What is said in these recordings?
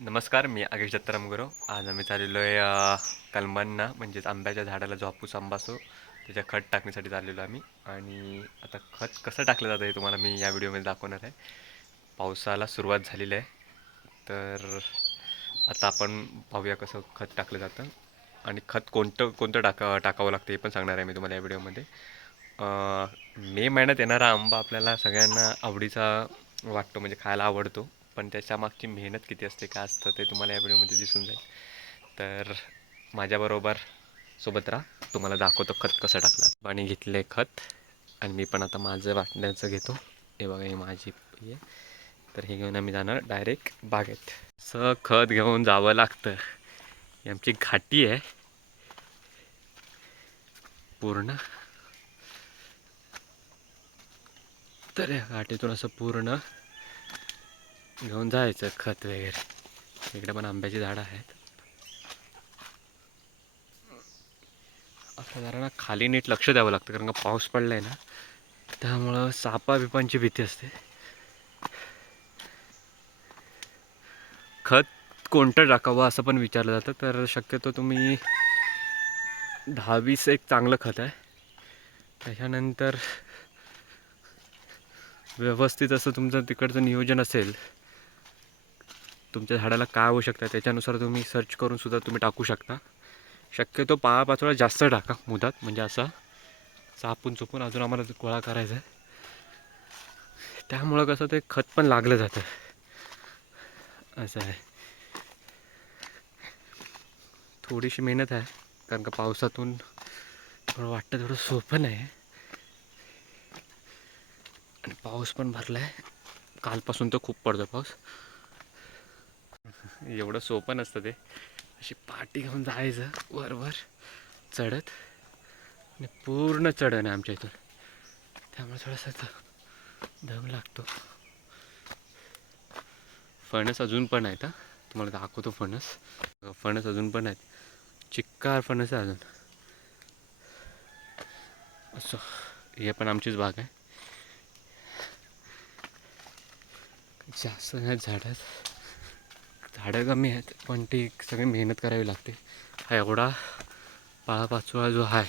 नमस्कार मी आगेश दत्ताराम गुरव आज आम्ही चाललेलो आहे कलमांना म्हणजेच आंब्याच्या झाडाला जो हापूस आंबा असो त्याच्या खत टाकण्यासाठी चाललेलो आम्ही. आणि आता खत कसं टाकलं जातं हे तुम्हाला मी या व्हिडिओमध्ये दाखवणार आहे. पावसाला सुरुवात झालेली आहे. तर आता आपण पाहूया कसं खत टाकलं जातं. आणि खत कोणतं कोणतं टाका टाकावं लागतं हे पण सांगणार आहे मी तुम्हाला या व्हिडिओमध्ये. मे महिन्यात येणारा आंबा आपल्याला सगळ्यांना आवडीचा वाटतो म्हणजे खायला आवडतो. पण त्याच्या मागची मेहनत किती असते काय असतं ते तुम्हाला या व्हिडिओमध्ये दिसून जाईल. तर माझ्याबरोबर सोबत राहा. तुम्हाला दाखवतो खत कसं टाकलं पाणी घेतलं खत आणि मी पण आता माझं वाटण्याचं घेतो. हे बघा हे माझी आहे तर हे घेऊन आम्ही जाणार डायरेक्ट बागेत. असं खत घेऊन जावं लागतं. ही आमची घाटी आहे. पूर्ण. तर या घाटीतून असं पूर्ण घेऊन जायचं खत वगैरे. इकडे पण आंब्याची झाडं आहेत. असं जरा ना खाली नीट लक्ष द्यावं लागतं कारण का पाऊस पडलाय ना. त्यामुळं सापा बिपांची भीती असते. खत कोणतं टाकावं असं पण विचारलं जातं तर शक्यतो तुम्ही दहावीस एक चांगलं खत आहे. त्याच्यानंतर व्यवस्थित असं तुमचं तिकडचं नियोजन असेल तुमच्या झाडाला काय आवश्यकता आहे त्याच्यानुसार तुम्ही सर्च करून सुद्धा तुम्ही टाकू शकता. शक्यतो पाळा पाचोळा जास्त टाका मुदात म्हणजे असा चापून चुपून अजून आम्हाला गोळा करायचा आहे. त्यामुळं कसं ते खत पण लागलं जातं. असं आहे. थोडीशी मेहनत आहे कारण का पावसातून थोडं वाटतं थोडं सोपं नाही. आणि पाऊस पण भरला आहे कालपासून तर खूप पडतो पाऊस. एवढं सोपं नसतं ते. अशी पाठी घेऊन जायचं वर वर चढत. आणि पूर्ण चढण आहे आमच्या इथून. त्यामुळे थोडासा दम लागतो. फणस अजून पण आहेत हा. तुम्हाला दाखवतो फणस. फणस अजून पण आहेत. चिक्कार फणस आहे अजून. असं. हे पण आमचीच बाग आहे. जास्त नाही झाडात. झाडं कमी आहेत पण ती सगळी मेहनत करावी लागते. हा एवढा पाळापाचोळा जो आहे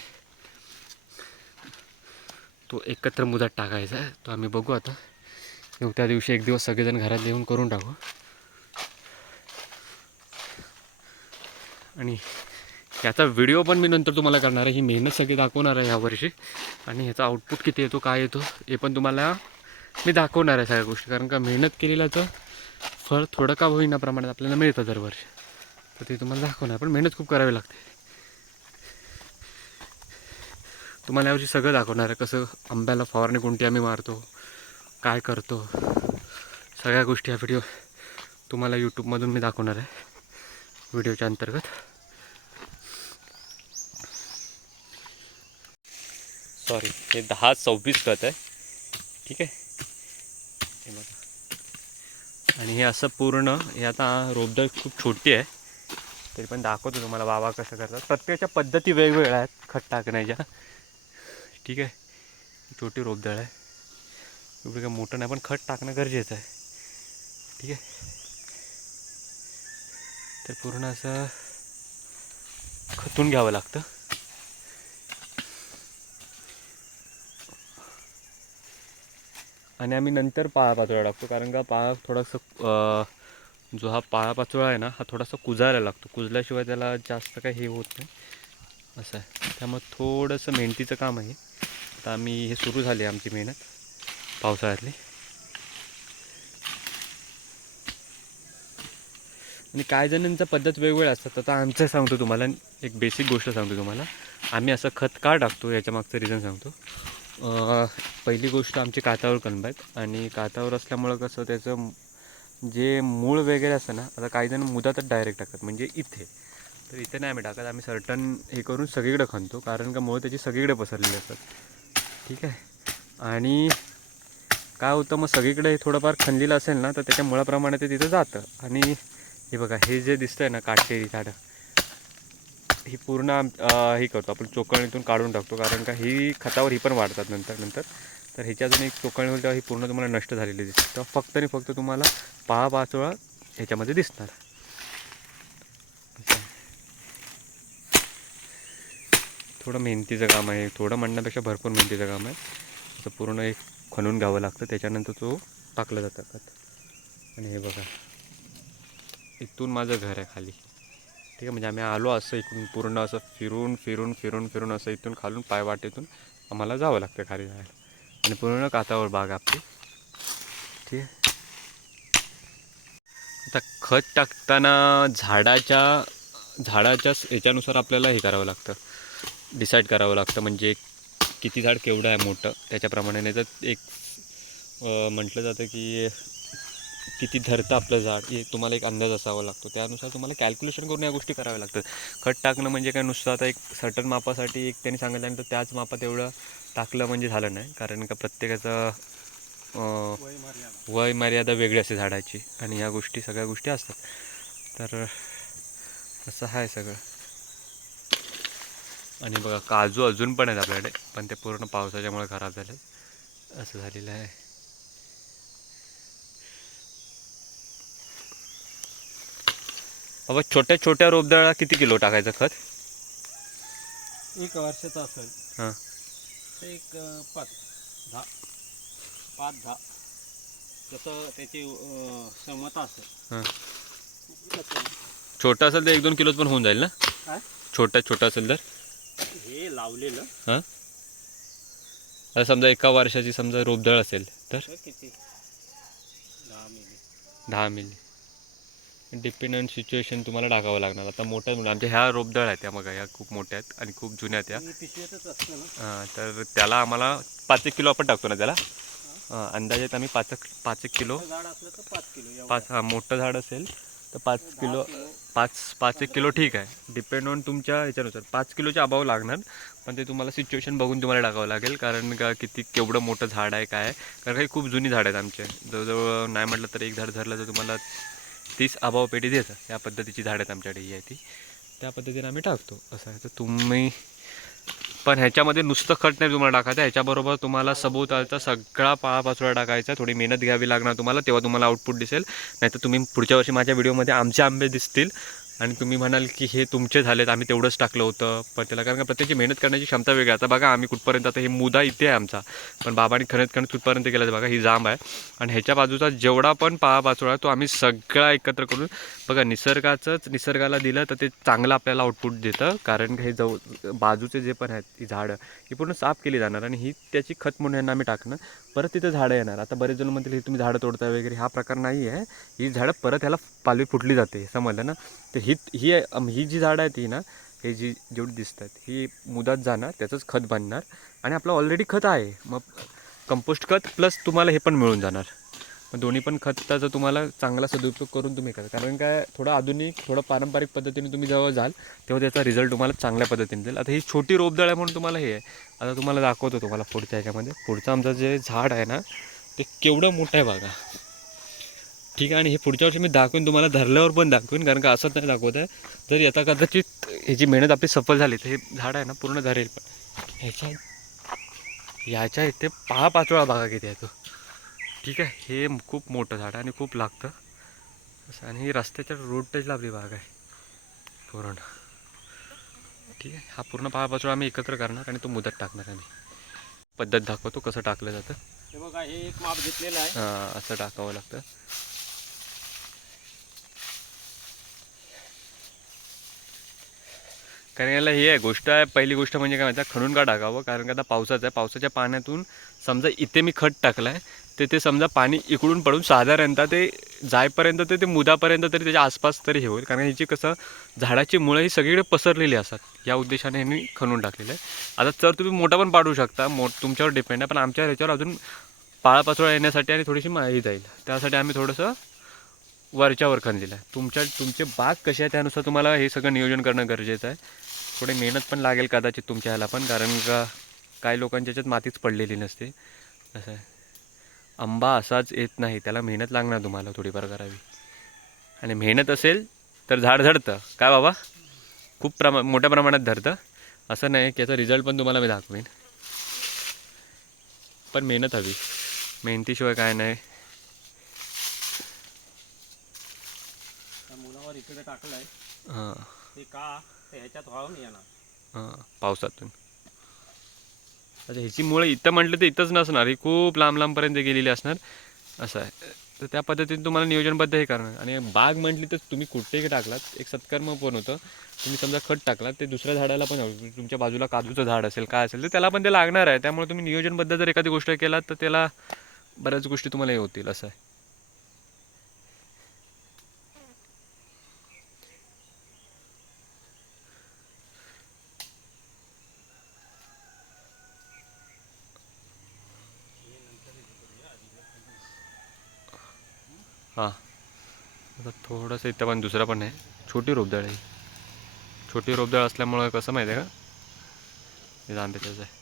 तो एकत्र मुदत टाकायचा आहे. तो आम्ही बघू आता. येऊ त्या दिवशी एक दिवस सगळेजण घरात येऊन करून टाकू. आणि याचा व्हिडिओ पण मी नंतर तुम्हाला करणार आहे. ही मेहनत सगळी दाखवणार आहे यावर्षी आणि ह्याचा आउटपुट किती येतो काय येतो हे पण तुम्हाला मी दाखवणार आहे सगळ्या गोष्टी. कारण का मेहनत केलेल्याचं फळ थोडं का होईना प्रमाणात आपल्याला मिळतं दरवर्षी. तर ते तुम्हाला दाखवणार. पण मेहनत खूप करावी लागते. तुम्हाला यावर्षी सगळं दाखवणार आहे कसं आंब्याला फवारणी कोणती आम्ही मारतो काय करतो. सगळ्या गोष्टी हा व्हिडिओ तुम्हाला यूट्यूबमधून मी दाखवणार आहे. व्हिडिओच्या अंतर्गत. सॉरी हे दहा सव्वीस खत आहे. ठीक आहे? हे बघा. आणि हे असं पूर्ण हे आता रोपदळ खूप छोटी आहे. तरी पण दाखवतो तुम्हाला बाबा कसं करतात. प्रत्येकाच्या पद्धती वेगवेगळ्या आहेत खत टाकण्याच्या. ठीक आहे. छोटी रोपदळ आहे. एवढं काय मोठं नाही पण खत टाकणं गरजेचं आहे. ठीक आहे. तर पूर्ण असं खतून घ्यावं लागतं. आणि आम्ही नंतर पाळा पाचोळा टाकतो कारण का पाळा थोडासा जो हा पाळा पाचोळा आहे ना हा थोडासा कुजायला लागतो. कुजल्याशिवाय त्याला जास्त काही हे होत नाही. असं आहे. त्यामुळे थोडंसं मेहनतीचं काम आहे. आता आम्ही हे सुरू झाली आमची मेहनत पावसाळ्यातली. आणि काय जणांचा पद्धत वेगवेगळ्या असतात. आता आमचं सांगतो तुम्हाला एक बेसिक गोष्ट सांगतो तुम्हाला. आम्ही असं खत का टाकतो याच्या मागचं रिझन सांगतो. पहिली गोष्ट आमची कातावर कलम आहेत आणि कातावर असल्यामुळं कसं त्याचं जे मूळ वगैरे असतं ना आता काही जण मुदातच डायरेक्ट टाकतात म्हणजे इथे. तर इथे नाही आम्ही टाकत आम्ही सर्टन हे करून सगळीकडे खणतो कारण का मुळं त्याची सगळीकडे पसरलेली असतात. ठीक आहे? आणि काय होतं मग सगळीकडे थोडंफार खणलेलं असेल ना तर त्याच्या मुळाप्रमाणे ते तिथं जातं. आणि हे बघा हे जे दिसतं आहे ना काटेरी झाडं ही पूर्ण हे करतो. आपण चोकळणीतून काढून टाकतो. कारण का ही खतावर ही पण वाढतात नंतर नंतर. तर ह्याच्या अजून एक चोकळणी होईल तेव्हा ही पूर्ण तुम्हाला नष्ट झालेली दिसते. तेव्हा फक्त आणि फक्त तुम्हाला पहा पाच वेळा ह्याच्यामध्ये दिसणार. थोडं मेहनतीचं काम आहे. थोडं म्हणण्यापेक्षा भरपूर मेहनतीचं काम आहे. असं पूर्ण एक खणून घ्यावं लागतं. त्याच्यानंतर तो टाकला जातं आणि हे बघा. इथून माझं घर आहे खाली. ठीक आहे म्हणजे आम्ही आलो असं इकडून पूर्ण असं फिरून फिरून फिरून फिरून असं इथून खालून पायवाटेतून आम्हाला जावं लागतं खाली जायला. आणि पूर्ण कातावर बाग आपली. ठीक आहे. आता खत टाकताना झाडाच्या झाडाच्या याच्यानुसार आपल्याला हे करावं लागतं. डिसाईड करावं लागतं म्हणजे किती झाड केवढं आहे मोठं. त्याच्याप्रमाणे नाही तर एक म्हटलं जातं की किती धरतं आपलं झाड हे तुम्हाला एक अंदाज असावा लागतो. त्यानुसार तुम्हाला कॅल्क्युलेशन करून या गोष्टी कराव्या लागतात. खत टाकणं म्हणजे काय? नुसतं आता एक सर्टन मापासाठी एक त्यांनी सांगितल्यानंतर त्याच मापात एवढं टाकलं म्हणजे झालं नाही. कारण का प्रत्येकाचं वय मर्यादा वेगळी असते झाडाची आणि ह्या गोष्टी सगळ्या गोष्टी असतात. तर असं आहे सगळं. आणि बघा काजू अजून पण आहेत आपल्याकडे पण ते पूर्ण पावसाच्यामुळे खराब झाले असं झालेलं आहे. बाबा छोट्या छोट्या रोपदळा किती किलो टाकायचं खत? एक वर्षाचा असेल. हां. एक अं, पाच दहा. पाच दहा. जसं त्याची अं, क्षमता असेल. हां. छोटं असेल तर एक दोन किलोच पण होऊन जाईल ना? काय? छोटं छोटं असेल तर? हे लावलेलं. हां. आता समजा एका वर्षाची समजा रोपदळ असेल तर? तर किती? दहा मिली. दहा मिली. डिपेंड ऑन सिच्युएशन तुम्हाला टाकावं लागणार. आता मोठ्या मुलं आमच्या ह्या रोपदळ आहेत त्या बघा ह्या खूप मोठ्या आहेत आणि खूप जुन्या आहेत त्या. ही तर त्याला आम्हाला पाच एक किलो आपण टाकतो ना त्याला. अंदाजात आम्ही पाच एक पाच एक किलो. पाच किलो एवढं. पाच हां मोठं झाड असेल तर पाच किलो किलो. पाच पाच एक किलो ठीक आहे. डिपेंड ऑन तुमच्या ह्याच्यानुसार. पाच किलोच्या अभाव लागणार पण ते तुम्हाला सिच्युएशन बघून तुम्हाला टाकावं लागेल कारण का किती केवढं मोठं झाड आहे काय आहे. कारण काही खूप जुनी झाड आहेत आमचे. जवळजवळ नाही म्हटलं तर एक झाड धरलं तर तुम्हाला तीस आबाव पेटी देतं त्या पद्धतीची झाडं आहेत आमच्याकडे ही आहे ती. त्या पद्धतीने आम्ही टाकतो. असं आहे. तर तुम्ही पण ह्याच्यामध्ये नुसतं खत नाही तुम्हाला टाकायचं. ह्याच्याबरोबर तुम्हाला सभोवतालचा सगळा पाळापाचोळा टाकायचा. थोडी मेहनत घ्यावी लागणार तुम्हाला तेव्हा तुम्हाला आउटपुट दिसेल. नाही तर तुम्ही पुढच्या वर्षी माझ्या व्हिडिओमध्ये आमचे आंबे दिसतील. आणि तुम्ही म्हणाल की हे तुमचे झालेत आम्ही तेवढंच टाकलं होतं. पण त्याला कारण का प्रत्येकाची मेहनत करण्याची क्षमता वेगळी आता बघा आम्ही कुठपर्यंत आता हे मुदा इथे आहे आमचा. पण बाबांनी खणत खणत कुठपर्यंत केलं बघा ही जांब आहे. आणि ह्याच्या बाजूचा जेवढा पण पाळापाचोळा आहे तो आम्ही सगळा एकत्र करून बघा निसर्गाचंच निसर्गाला दिलं तर ते चांगलं आपल्याला आउटपुट देतं. कारण हे जव बाजूचे जे पण आहेत ही झाडं ही पूर्ण साफ केली जाणार आणि ही त्याची खत म्हणून यांना आम्ही टाकणं. परत तिथं झाडं येणार. आता बरेच जण म्हणतील हे तुम्ही झाडं तोडताय वगैरे. हा प्रकार नाही आहे. ही झाडं परत ह्याला पालवी फुटली जाते समजलं ना? तर ही ही ही जी झाडं आहेत ही ना हे जी जेवढी दिसतात ही मुदात जाणार त्याचंच खत बनणार. आणि आपलं ऑलरेडी खत आहे. मग कंपोस्ट खत प्लस तुम्हाला हे पण मिळून जाणार. मग दोन्ही पण खताचा तुम्हाला चांगला सदुपयोग करून तुम्ही करा. कारण काय थोडं आधुनिक थोडं पारंपरिक पद्धतीने तुम्ही जेव्हा जाल तेव्हा त्याचा रिझल्ट तुम्हाला चांगल्या पद्धतीने देईल. आता ही छोटी रोपदळ आहे म्हणून तुम्हाला हे आहे. आता तुम्हाला दाखवतो तुम्हाला पुढच्या ह्याच्यामध्ये. पुढचं आमचं जे झाड आहे ना ते केवढं मोठं आहे बघा. ठीक आहे आणि हे पुढच्या वर्षी मी दाखवीन तुम्हाला धरल्यावर पण दाखवेन कारण का असंच नाही दाखवत आहे. जर याचा कदाचित ह्याची मेहनत आपली सफल झाली तर हे झाड आहे ना पूर्ण धरेल पण. ह्याच्या याच्या इथे पहा पाचोळा बघा किती आहे तो. ठीक आहे हे खूप मोठं झाड आहे आणि खूप लागतं. असं आणि ही रस्त्याच्या रोड टचला आपली बाग आहे. पूर्ण ठीक आहे हा पूर्ण पहा पाचोळा आम्ही एकत्र करणार आणि तो मुदत टाकणार आम्ही. पद्धत दाखवतो कसं टाकलं जातं. हे बघा हे एक माप घेतलेलं आहे. हां असं टाकावं लागतं. कारण याला हे आहे. गोष्ट आहे पहिली गोष्ट म्हणजे काय माहिती खणून का टाकावं कारण का आता पावसाचं आहे. पावसाच्या पाण्यातून समजा इथे मी खत टाकलं आहे ते ते समजा पाणी इकडून पडून साधारणतः ते जायपर्यंत ते ते मुदापर्यंत तरी त्याच्या आसपास तरी हे होईल. कारण ह्याची कसं झाडाची मुळं ही सगळीकडे पसरलेली असतात. या उद्देशाने ह्यांनी खणून टाकलेलं आहे. आता तर तुम्ही मोठा पण पाडू शकता. मो तुमच्यावर डिपेंड आहे. पण आमच्या ह्याच्यावर अजून पाळापाचोळा येण्यासाठी आणि थोडीशी माळी जाईल त्यासाठी आम्ही थोडंसं वरच्यावर खणलेलं आहे तुमच्या तुमचे बाग कसे आहे त्यानुसार तुम्हाला हे सगळं नियोजन करणं गरजेचं आहे. थोडी मेहनत पण लागेल कदाचित तुमच्या ह्याला पण कारण का काही लोकांच्या याच्यात मातीच पडलेली नसते. असं आहे. आंबा असाच येत नाही त्याला मेहनत लागणार तुम्हाला थोडीफार करावी. आणि मेहनत असेल तर झाड झडतं. काय बाबा? खूप प्रमा मोठ्या प्रमाणात धरतं. असं नाही की याचा रिझल्ट पण तुम्हाला मी दाखवेन. पण मेहनत हवी. मेहनतीशिवाय काय नाही. त्या मुलावर इकडे टाकलं आहे हां ते का? याच्यात ह्याच्यात व्हावं नाही येणार. हां पावसातून. अच्छा ह्याची मुळं इथं म्हटलं तर इथंच नसणार. ही खूप लांब लांबपर्यंत गेलेली असणार. असं आहे. तर त्या पद्धतीने तुम्हाला नियोजनबद्ध हे करणार. आणि बाग म्हटली तर तुम्ही कुठेही टाकलात. एक सत्कर्म पण होतं. तुम्ही समजा खत टाकलात ते दुसऱ्या झाडाला पण तुमच्या बाजूला काजूचं झाड असेल काय असेल तर त्याला पण ते लागणार आहे. त्यामुळे तुम्ही नियोजनबद्ध जर एखादी गोष्ट केलात तर त्याला बऱ्याच गोष्टी तुम्हाला हे होतील. असं आहे हां आता थोडंसं इथं पण दुसरा पण आहे. छोटी रोपदाळ आहे छोटी रोपदाळ असल्यामुळं कसं माहिती आहे का? हे आंब्याचंच आहे.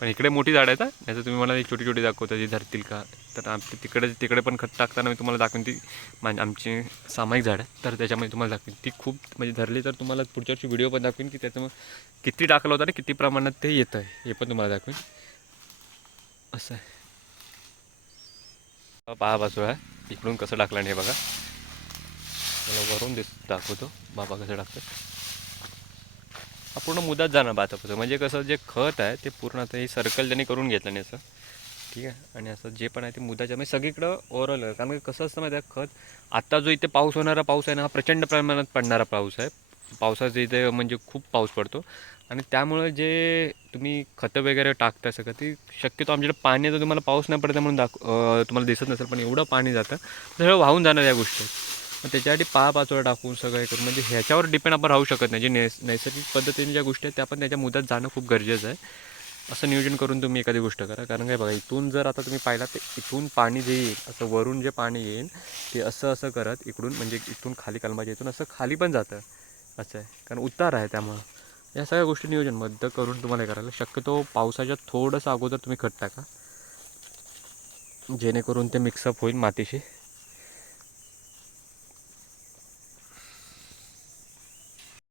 पण इकडे मोठी झाड आहेत हा. नाही तर तुम्ही मला एक छोटी छोटी दाखवता जी धरतील का? तर आमच्या तिकडे तिकडे पण खत टाकताना मी तुम्हाला दाखवेन ती मान आमची सामायिक झाड आहे. तर त्याच्यामध्ये तुम्हाला दाखवेन. ती खूप म्हणजे धरली तर तुम्हाला पुढच्या वर्षी व्हिडिओ पण दाखवेन की त्याच्यामुळे किती टाकलं होतं आणि किती प्रमाणात ते येतं आहे. हे पण तुम्हाला दाखवेन. असं आहे. पहा बाजू आहे इकडून कसं टाकलं नाही बघा. मला वरून दिस दाखवतो बाबा कसं टाकतात. हा पूर्ण मुदात जाणार बातापासून म्हणजे कसं जे खत आहे ते पूर्ण आता हे सर्कल त्यांनी करून घेतलं नाही असं. ठीक आहे? आणि असं जे पण आहे ते मुदाच्या म्हणजे सगळीकडं ओव्हरऑल आहे. कारण की कसं असतं माहिती आहे खत आत्ता जो इथे पाऊस होणारा पाऊस आहे ना हा प्रचंड प्रमाणात पडणारा पाऊस आहे. पावसाचं इथे म्हणजे खूप पाऊस पडतो. आणि त्यामुळं जे तुम्ही खतं वगैरे टाकता सगळं ती शक्यतो आमच्याकडे पाणी तर तुम्हाला पाऊस नाही पडत म्हणून दाख तुम्हाला दिसत नसेल पण एवढं पाणी जातं. सगळं वाहून जाणार या गोष्टी. मग त्याच्यासाठी पहा पाचोळा टाकून सगळं हे करून. म्हणजे ह्याच्यावर डिपेंड आपण राहू शकत नाही. जे नैस नैसर्गिक पद्धतीने ज्या गोष्टी आहेत त्या पण त्याच्या मुदात जाणं खूप गरजेचं आहे. असं नियोजन करून तुम्ही एखादी गोष्ट करा. कारण काय बघा इथून जर आता तुम्ही पाहिला तर इथून पाणी जे येईल असं वरून जे पाणी येईल ते असं असं करत इकडून म्हणजे इथून खाली कलमाच्या इथून असं खाली पण जातं. असं आहे. कारण उतार आहे त्यामुळं. या सगळ्या गोष्टी नियोजनबद्ध करून तुम्हाला हे करायला शक्यतो पावसाच्या थोडंसं अगोदर तुम्ही खत टाका. जेणेकरून ते मिक्सअप होईल मातीशी.